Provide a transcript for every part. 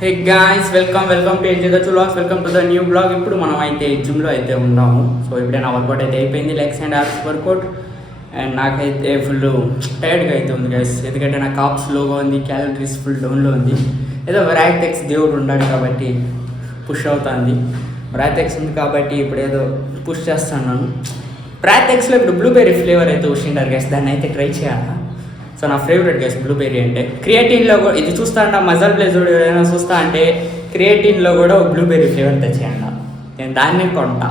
Hey guys welcome to ఏజేదచ్చు vlogs. Welcome to the new blog. ఇప్పుడు మనం అయితే జిమ్లో అయితే ఉన్నాము. సో ఇప్పుడే నా వర్కౌట్ అయితే అయిపోయింది, legs and arms workout. And నాకైతే ఫుల్ టైర్డ్గా అయితే ఉంది గైస్, ఎందుకంటే నాకు కాప్స్ లోగా ఉంది, క్యాలరీస్ ఫుల్ డౌన్లో ఉంది. ఏదో వ్రాథెక్స్ దేవుడు ఉన్నాడు కాబట్టి పుష్ అవుతుంది. వ్రాథెక్స్ ఉంది కాబట్టి ఇప్పుడు ఏదో పుష్ చేస్తున్నాను. వ్రాథెక్స్లో ఇప్పుడు బ్లూబెర్రీ ఫ్లేవర్ అయితే వచ్చిండారు గైస్, దాన్ని అయితే ట్రై చేయాలి. సో నా ఫేవరెట్ గైస్ బ్లూబెర్రీ అంటే. క్రియేటిన్లో కూడా ఇది చూస్తా అంట, మజల్ ప్లేస్ ఏదైనా చూస్తా అంటే క్రియేటిన్లో కూడా బ్లూబెర్రీ ఫ్లేవర్ తెచ్చేయండి, నేను దాన్నే కొంటా.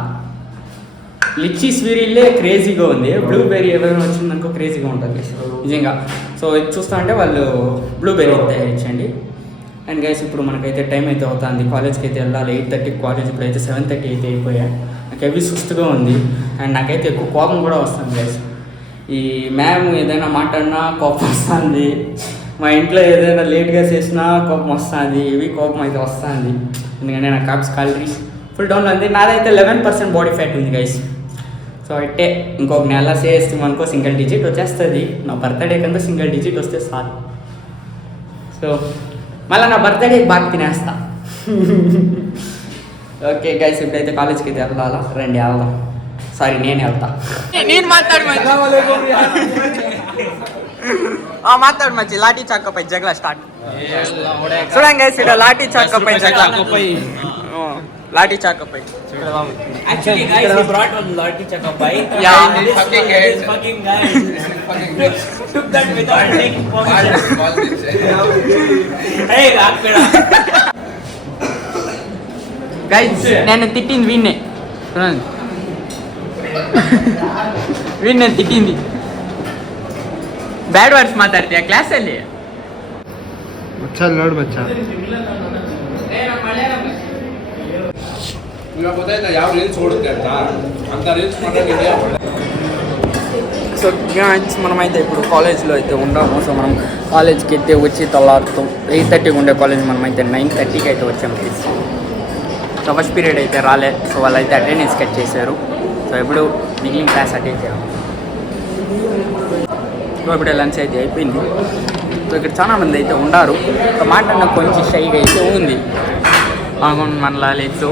లిచ్చీ స్వీరిల్లే క్రేజీగా ఉంది, బ్లూబెర్రీ ఎవరైనా వచ్చిందనుకో క్రేజీగా ఉంటుంది నిజంగా. సో ఇది చూస్తా అంటే వాళ్ళు బ్లూబెర్రీ తయారించండి. అండ్ గైస్ ఇప్పుడు మనకైతే టైం అయితే అవుతుంది, కాలేజ్కి అయితే వెళ్ళాలి. 8:30 కాలేజ్, ఇప్పుడు అయితే 7:30 అయితే అయిపోయా. నాకు హెవీ సుస్తుగా ఉంది అండ్ నాకైతే ఎక్కువ కోపం కూడా వస్తుంది గైస్. ఈ మ్యామ్ ఏదైనా మాట్లాడినా కోపం వస్తుంది, మా ఇంట్లో ఏదైనా లేట్గా చేసినా కోపం వస్తుంది, ఇవి కోపం అయితే వస్తుంది. ఎందుకంటే నా కాప్స్ క్యాలరీస్ ఫుల్ డౌన్ ఉంది. నాదైతే 11% బాడీ ఫ్యాట్ ఉంది గైస్. సో అంటే ఇంకొక నెల చేస్తే మనకో సింగిల్ డిజిట్ వచ్చేస్తుంది. నా బర్త్డే కింద సింగిల్ డిజిట్ వస్తే చాలు. సో మళ్ళీ నా బర్త్డే బాగా తినేస్తా. ఓకే గైస్ ఇప్పుడైతే కాలేజ్కి అయితే వెళ్ళాలా, రండి వెళ్దాం. సారీ నేను వెళ్తా, నేను మాట్లాడు మంచి లాఠీ చాకపై జగల స్టార్ట్. చూడండి గైస్ ఇక్కడ లాఠీ చాకపై జగల, లాఠీ చాకపై. Actually, guys, we brought one Lottie Chakapai. Yeah. This fucking guy took that without taking permission. Hey, Rakpeda. Guys నేను తిట్టింది వీణ్ణే, వీణ్ణే తిట్టింది. బ్యాడ్ వర్డ్స్ మాట్లాడితే క్లాస్ వెళ్ళి चल लड़ बच्चा ಈಗ ಗೊತ್ತಾಯ್ತಾ ಯಾವ ರೀಲ್ಸ್ ಓಡುತ್ತೆ ಅಂತ, ಅಂತ ರೀಲ್ಸ್ ಮಾಡೋಕ್ಕೆ. సో మనమైతే ఇప్పుడు కాలేజ్లో అయితే ఉన్నాము. సో మనం కాలేజ్కి అయితే వచ్చి తలాడుతూ 8:30కి ఉండే కాలేజ్ మనమైతే 9:30కి అయితే వచ్చాము. సో ఫస్ట్ పీరియడ్ అయితే రాలే, సో వాళ్ళు అయితే అటెండెన్స్ కట్ చేశారు. సో ఇప్పుడు మిగిలిన క్లాస్ అటెండ్ చేయాలి. సో ఇప్పుడే లంచ్ అయితే అయిపోయింది. సో ఇక్కడ చాలామంది అయితే ఉన్నారు. సో మాట్లాడిన కొంచెం షైగా అయితే ఉంది మనలా లేదు.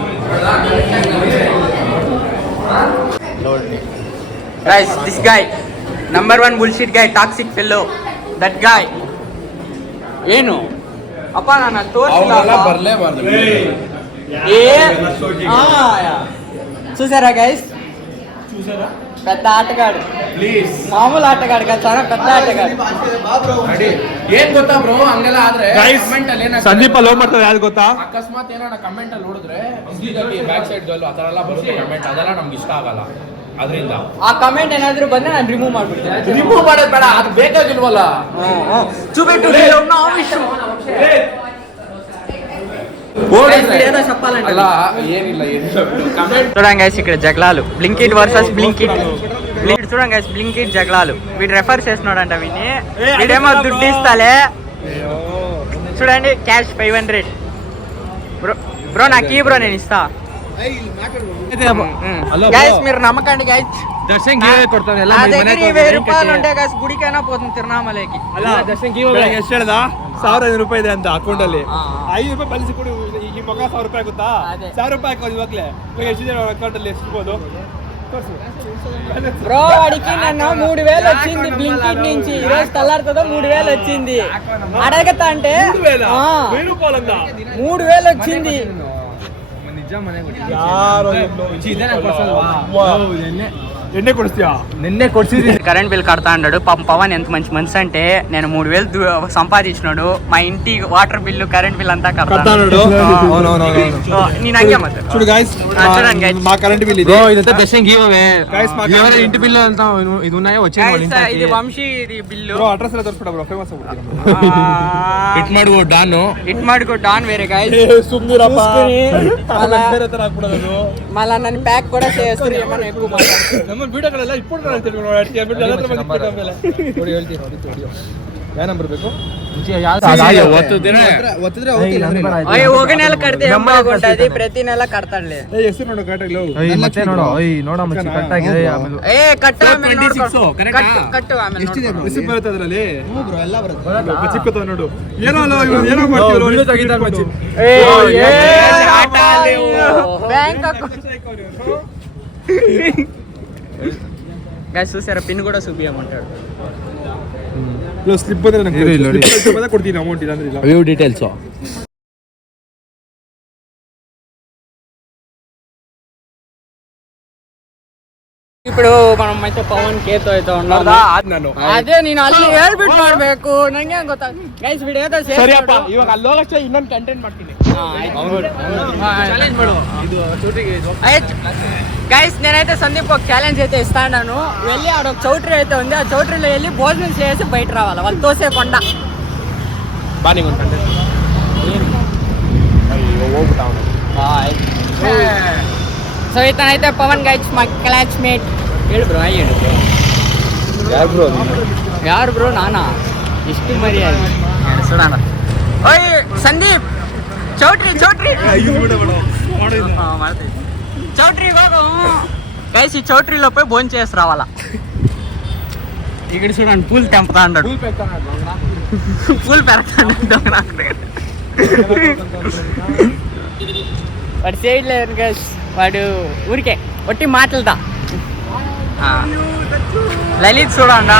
Guys, this guy, number 1 bullshit guy, toxic fellow, that guy. ಏನು ಅಪ್ಪ ನಾನು ಅವರೆಲ್ಲ ಬರಲೇಬಾರ್ದು. చూసారా గైస్, పెద్ద ఆటగాడు, మామూలు ఆటగాడు కాదు, చాలా పెద్ద ಆಟಗಾಡು. ಏನ್ ಗೊತ್ತಾ ಬ್ರೋ, ಹಂಗೆಲ್ಲ ಆದ್ರೆ ಕಮೆಂಟ್ ಅಲ್ಲಿ ಸಂದೀಪ ಲವ್ ಮಾಡ್ತಾರೆ ಯಾರು ಗೊತ್ತಾ? ಅಕಸ್ಮಾತ್ ಏನಾರ ಕಮೆಂಟ್ ಅಲ್ಲಿ ನೋಡಿದ್ರೆ ಬ್ಯಾಕ್ ಸೈಡ್ ಗಲ್ಲು ಆ ತರ ಎಲ್ಲ ಬರುತ್ತೆ ಕಮೆಂಟ್, ಅದೆಲ್ಲ ನಮ್ಗೆ ಇಷ್ಟ ಆಗಲ್ಲ. ಅದರಿಂದ ಆ ಕಮೆಂಟ್ ಏನಾದ್ರು ಬಂದ್ರೆ ನಾನು ರಿಮೂವ್ ಮಾಡ್ಬಿಡ್ತೀನಿ. ರಿಮೂವ್ ಮಾಡೋದು ಬೇಡ, ಅದು ಬೇಕಾಗಿಲ್ವಲ್ಲ. చూపెట్టు చూడండి గైస్ ఇక్కడ జగలాలు, బ్లింకిట్ వర్సెస్ బ్లింకిట్. చూడండి గైస్ బ్లింకిట్ జగలాలు, వీడు రెఫర్ చేస్తున్నాడంట వీడిని, వీడేమో దుడ్డు ఇస్తాలే. చూడండి క్యాష్ 500 బ్రో, నాకు ఈ బ్రో నేను ఇస్తా. గైస్ మీరు నమ్మకండి గైస్, దర్శన్ గివ్ కొడతాను ಎಲ್ಲ నా దగ్గర 1000 రూపాయలు ఉంటే గైస్ గుడికైనా పోతుంది తిరునామలకి. ಅಲ್ಲ ದರ್ಶನ್ ಗಿವ್ ಎಷ್ಟು ಹೇಳ್ದ? 1500 ರೂಪಾಯಿ ಇದೆ ಅಂತ ಅಕೌಂಟ್ ಅಲ್ಲಿ. 5 ರೂಪಾಯಿ ಬಲಿಸಿ ಕೊಡು, ಈ ಮಗ 1000 ರೂಪಾಯಿ ಗೊತ್ತಾ? 1000 ರೂಪಾಯಿ ಹಾಕೋದು ಇವಾಗಲೇ. ಇವಾಗ ಎಷ್ಟಿದೆ ಅಕೌಂಟ್ ಅಲ್ಲಿ, ಎಷ್ಟಿರ್ಬೋದು? బ్రో వాడికి నన్ను 3000 వచ్చింది బ్లింకిట్ నుంచి, ఈ రోజు తల్లారుతుందో 3000 వచ్చింది. అడగతా అంటే 3000 వచ్చింది. ಎಣ್ಣೆ ಕೊಡಿಸ್ತೀಯಾ? నిన్నే కొడిసి కరెంట్ బిల్ కడతా అన్నాడు. పాపం పవన్ ఎంత మంచి మనిషి అంటే, నేను 3000 సంపాదించినాడు, మా ఇంటి వాటర్ బిల్లు కరెంట్ బిల్ అంతా కడతాడు. నేను హంగే మాట్లాడు. చూడు గైస్, చూడండి గైస్ మా కరెంట్ బిల్ ఇది. బ్రో ఇదంతా దర్శన్ గివ్ అవే గైస్, మా ఎవరైనా ఇంటి బిల్లు అంతా ఇది ఉన్నాయో వచ్చేది. ఇది వంశీ ఇది బిల్లు. ಬ್ರೋ ಅಡ್ರೆಸ್ ಎಲ್ಲ ತೋರಿಸ್ಬಿಡ ಬ್ರೋ, ಫೇಮಸ್ ಆಗ್ಬಿಡ್ತೀನಿ. ಹಿಟ್ ಮಾಡುವ ಡಾನು, ಇಟ್ ಮಾಡ್ಕೊ ಡಾನ್ వేరే గైస్. ಸುಮ್ನಿರಪ್ಪ, మళ్ళా ತರ ಹಾಕ್ಬಿಡೋದು. మళ్ళా నన్ను ప్యాక్ కూడా చేస్తారు ఏమన్నా ఎక్కువ మాట్లాడుతున్నారు. ನಮ್ಮ ವಿಡಿಯೋಗಳೆಲ್ಲ ಇಟ್ಕೊಂಡು ಹೇಳ್ತೀನಿ. ಯಾವ ನಂಬರ್ ಬೇಕು? ఒక నెల కడితే ఏం బాగుంటది, ప్రతి నెల కడతాడులే. ಹೆಸರು ನೋಡು ಕರೆಕ್ಟಾಗಿ ಮತ್ತೆ ನೋಡು ನೋಡ ಮಚ್ಚಿ ಕಟ್ ಆಗಿದೆ ಆಮೇಲೆ ఏ కట్టు ఆమె కట్టు ఆమె ಹೆಸರು ಬರುತ್ತೆ ಅದರಲ್ಲಿ ಚಿಕ್ಕದ ನೋಡು ಏನೋ ಅಲ್ಲ ಏನೋ ಮಾಡ್ತೀವಿ ತೆಗಿತಾರೆ ಮಚ್ಚಿ బ్యాంక్ గైస్ చూసారా, పిన్ కూడా చూపించమంటాడు. ಸ್ಲಿಪ್ ಬಂದ್ರೆ ನಂಗೆ ಕೊಡ್ತೀನಿ ಅಮೌಂಟ್ ಇಲ್ಲ ಅಂದ್ರೆ ಇಲ್ಲ. ವ್ಯೂ ಡೀಟೇಲ್ಸ್ ఇప్పుడు మనం అయితే ಪವನ್ ಕೇತೋ అయితే ఉన్నాము. ಅದೇ ನೀನು ಅಲ್ಲಿ ಹೇಳ್ಬಿಟ್ಟು ಮಾಡ್ಬೇಕು, ನಂಗೆ ಗೊತ್ತಾ ಗೈಸ್. ವಿಡಿಯೋ ಸರಿಯಪ್ಪ, ಇವಾಗ ಅಲ್ಲಿ ಹೋಗಷ್ಟೇ ಇನ್ನೊಂದು ಕಂಟೆಂಟ್ ಮಾಡ್ತೀನಿ. గైస్ నేనైతే సందీప్ ఒక ఛాలెంజ్ అయితే ఇస్తాను. వెళ్ళి ఆడ ఒక చౌటరీ అయితే ఉంది, ఆ చౌటరీలో వెళ్ళి భోజనం చేసి బయట రావాలి. వాళ్ళు తోసేకుండా ಬಾನಿಂಗ್ ಉಂಟು సో ఇతనైతే పవన్ గైస్ మా క్లాస్మేట్. ಹೇಳು ಬ್ರೋ, ಹೇಳು ಬ್ರೋ. ಯಾರು ಬ್ರೋ? ನಾನಾ? ಇಷ್ಟು ಮರ್ಯಾದೆ ಸುಡೋಣ. ಓಯ್ ಸಂದೀಪ್, ಚೌಟ್ರಿ ಚೌಟ್ರಿ ಹೋಗು గైస్. ఈ చౌట్రీలో పోయి భోజనం చేసి రావాలా. ఇక్కడ చూడండి, పూలు తెంపుతా అన్నాడు. పూలు పెడతాడు వాడు చేయట్లేదు గైస్. వాడు ఊరికే ఒట్టి మాటలుదా. లలిత్ చూడండా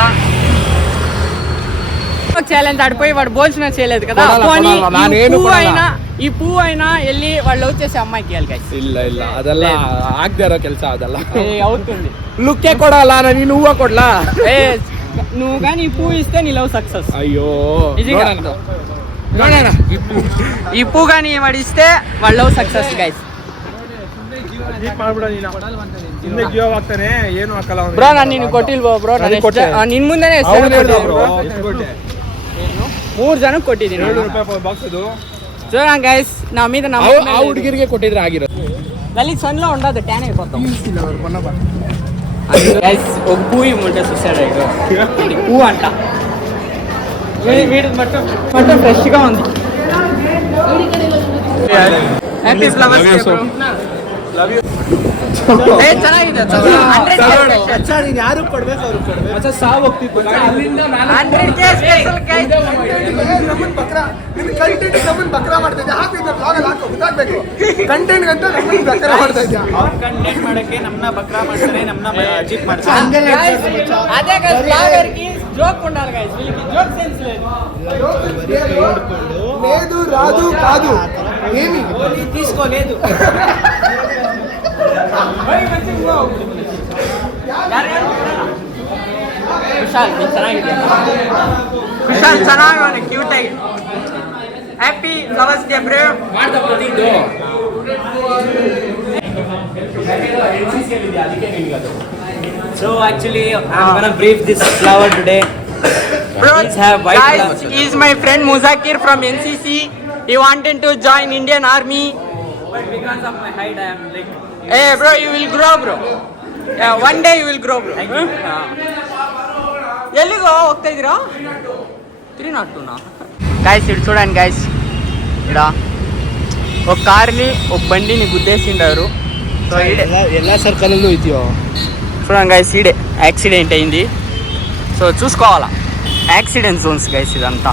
ఛాలెంజ్ ఆడిపోయి వాడు భోజనం చేయలేదు కదా. ఈ పువ్వు అయినా వెళ్ళి వాళ్ళు లవ్ చేసే అమ్మాయికి ఇవ్వాలి గైస్. ಇಲ್ಲ ಇಲ್ಲ ಅದೆಲ್ಲ ಆಗದೆ ಇರೋ ಕೆಲಸ ಅದೆಲ್ಲ. అవుతుంది. ಲುಕ್ಕೆ ಕೊಡಲ್ಲ, ನೀನು ಹೂವ ಕೊಡ್ಲಾ? నువ్వు కానీ ఈ పువ్వు ఇస్తే నీ లవ్ సక్సెస్. ಅಯ್ಯೋ ನೋಡೋಣ. ఈ పువ్వు కానీ వాడు ఇస్తే వాళ్ళ లవ్ సక్సెస్ గైస్. ಮಾಡ್ಬಿಡ ನೀನು ಹಿಂದೆ ಜಿಯೋ ಆಗ್ತಾನೆ, ಏನು ಹಾಕಲ್ಲ ಬ್ರೋ. ನಾನು ನಿನ್ ಕೊಟ್ಟಿಲ್ವೋ ಬ್ರೋ? ನಿನ್ ಮುಂದೆನೆ 3 ಜನಕ್ಕೆ ಕೊಟ್ಟಿದ್ದೀನಿ. ₹7 ಬಾಕ್ಸ್ ಅದು. చూడ గైస్, నా మీద ఆ ಹುಡುಗಿರಿಗೆ ಕೊಟ್ಟಿದ್ರೆ ಆಗಿರೋದು. లలిత్ సన్లో ఉండదు, ట్యాన్ అయిపోతాం గైస్. ఒక పువ్వు ఇమ్మంటే చూసాడు, ఇది పువ్వు అంట. వీడి మొత్తం ఫ్రెష్గా ఉంది. Happy flowers bro. ಚೆನ್ನಾಗಿದೆ. ಯಾರು ಕೊಡ್ಬೇಕು ಅವ್ರು ಕೊಡ್ಬೇಕು. ಸಾವು ಹೋಗ್ತಿತ್ತು ಬಕ್ರಾ ಮಾಡ್ತಾ ಇದ್ದೆ. ಹಾಕಿದ್ದ ಬ್ಲಾಗಲ್ಲಿ ಹಾಕೋ ಗೊತ್ತಾಗ್ಬೇಕು. ಕಂಟೆಂಟ್ ಅಂತ ನಮ್ಮನ್ನ ಬಕ್ರಾ ಮಾಡ್ತಾ ಇದ್ದೆ. ಕಂಟೆಂಟ್ ಮಾಡಕ್ಕೆ ನಮ್ಮನ್ನ ಬಕ್ರಾ ಮಾಡ್ತಾರೆ, ನಮ್ಮನ್ನ ಚೀಟ್ ಮಾಡ್ತಾರೆ. అదే గైస్, బ్లాగర్ కి జోక్ ఉండాలి గైస్. వీళ్ళకి జోక్ సెన్స్ లేదు. లేదు రాదు కాదు ఏమి తీసుకోలేదు. ವಿಶಾಲ್ ಚೆನ್ನಾಗಿದೆ. ವಿಶಾಲ್ ಚೆನ್ನಾಗಿ ಕ್ಯೂಟ್ ಆಗಿ. Happy flowers day bro. So actually I'm gonna brief this flower today. Bro, These have white guys, flowers. he is my friend Muzakir from NCC. He wanted to join Indian Army. But because of my height I am like. Hey bro, you will grow bro. Yeah, one day you will grow bro. ಎಲ್ಲಿಗೋ ಹೋಗ್ತಾ ಇದ್ದೀರಾ? 302 guys ఇటు చూడండి guys. ఇక్కడ ఒక కార్ని ఒక బండిని గుద్దేసిండారు. So ఈడే ಎಲ್ಲ ಸರ್ಕಲಲ್ಲೂ ಇದೆಯೋ చూడండి గైస్, ఈడే యాక్సిడెంట్ అయింది. సో చూసుకోవాలా, యాక్సిడెంట్ జోన్స్ గైస్ ఇదంతా.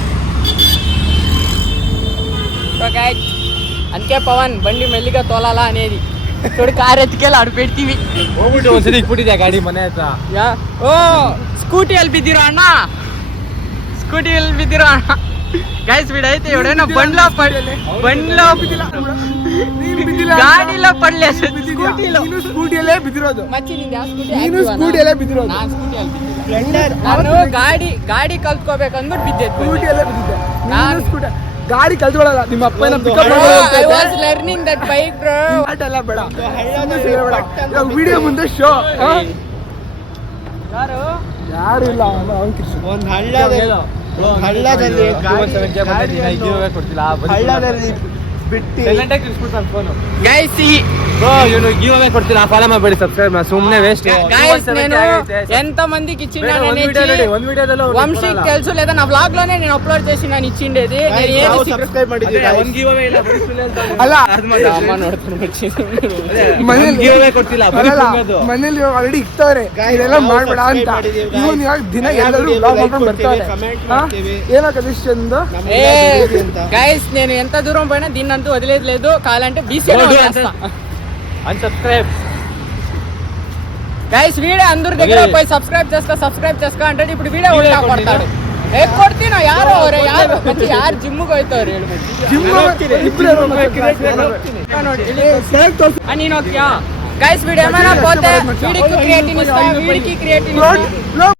సో గైస్, అందుకే పవన్ బండి మెల్లిగా తోలాలా అనేది. చూడు, కార్ ఎత్తుకెళ్ళి ఆడు పెಡ್ತೀವಿ. ಹೋಗ್ಬಿಟ್ಟು ಒಂದ್ಸರಿ ಇಟ್ಬಿಟ್ಟಿದ್ಯಾ ಗಾಡಿ ಮನೆ ಹತ್ರ. ಓ ಸ್ಕೂಟಿಯಲ್ಲಿ ಬಿದ್ದಿರೋ ಅಣ್ಣ, ಸ್ಕೂಟಿಯಲ್ಲಿ ಬಿದ್ದಿರೋ ಅಣ್ಣ ಗೈಸ್. వీడైతే ఎవడైనా బండిలో ಗಾಡಿలో పడలేదు, ಸ್ಕೂಟಿಯಲ್ಲೇ ಬಿದ್ದಿರೋದು. ಮಚ್ಚಿ ನಿಂಗೆ ಯಾವ ಸ್ಕೂಟಿ? ನೀನು ಸ್ಕೂಟಿಯಲ್ಲೇ ಬಿದ್ದಿರೋದು. ನಾನು ಸ್ಕೂಟಿಯಲ್ಲಿ ಬಿದ್ದಿಲ್ಲ. ನಾನು ಗಾಡಿ ಕಲ್ತ್ಕೋಬೇಕಂದ್ಬಿಟ್ಟು ಬಿದ್ದಿದ್ದೆ. ಸ್ಕೂಟಿಯಲ್ಲೇ ಬಿದ್ದಿದ್ದೆ. ನಾನು ಸ್ಕೂಟಿ ಗಾಡಿ ಕಲ್ತ್ಕೊಳ್ಳಲ್ಲ, ನಿಮ್ಮ ಅಪ್ಪನ pickup I was learning that bike bro. ಎಲ್ಲ ಬೇಡ, ವಿಡಿಯೋ ಮುಂದೆ ಶೋ. ಯಾರು ಇಲ್ಲ, ಒಂದು ಹಳ್ಳದಲ್ಲಿ ಬಿಟ್ಟು ಗೈಸ್ ಇವನು ಗಿವ್ ಅವೇ ಕೊಡ್ತೀನಿ ಫಾಲೋ ಮಾಡಬೇಡಿ ಸಬ್ಸ್ಕ್ರೈಬ್ ಸುಮ್ಮನೆ ವೇಸ್ಟ್ గైస్ నేను ఎంత మందికి ఇచ్చిండానని ಒಂದು ವಿಡಿಯೋದಲ್ಲ వంశీకి తెలుసు లేదా నా వ్లాగ్ లోనే నేను అప్లోడ్ చేసి నేను ఇచ్చిండేది నేను ఏది ಸಬ್ಸ್ಕ್ರೈಬ್ ಮಾಡಿದ್ದೀವಿ ಒಂದು ಗಿವ್ ಅವೇ ಇಲ್ಲ ಬರೀ ಸುಳ್ಳು ಹೇಳ್ತಾನೆ. ಅಲ್ಲ ಅಮ್ಮ ನೋಡ್ಕೊಂಡು వచ్చింది ಮನೇಲಿ ಗಿವ್ ಅವೇ ಕೊಡ್ತಿಲ್ಲ ಬರೀ ಸುಳ್ಳೋದು. ಮನೇಲಿ ಆಲ್ರೆಡಿ ಇಕ್ತವ್ರೆ ಇದೆಲ್ಲ ಮಾಡ್ಬೇಡ ಅಂತ ಇವನು ಯಾಕೆ ದಿನ ಎಲ್ಲರೂ ಬ್ಲಾಗ್ ಮಾಡ್ಕೊಂಡು ಬರ್ತಾರೆ ಏನಾಗದು ಇಷ್ಟೊಂದು ఏ గైస్ నేను ఎంత దూరం పోయినా దీన్నంತೂ వదిలేదు లేదు కావాలంటే బీసీ అన్సబ్స్క్రైబ్ గైస్ వీడియో అందరి దగ్గర పోయి సబ్స్క్రైబ్ చేసుకో అంటే ఇప్పుడు వీడియో ఉల్టా కొడతాడు ఏ కొಡ್ತೀನೋ ಯಾರು ಅವರೇ ಯಾರು ಮತ್ತೆ ಯಾರು ಜಿಮ್ಗೆ ಹೋಯ್ತವ್ರು ಹೇಳಿ ನೀನು ಹೋಗ್ತೀಯಾ ಗೈಸ್ వీడియో ఏమైనా పోతే వీడికి క్రియేటిన్ ఇస్తా వీడికి క్రియేటిన్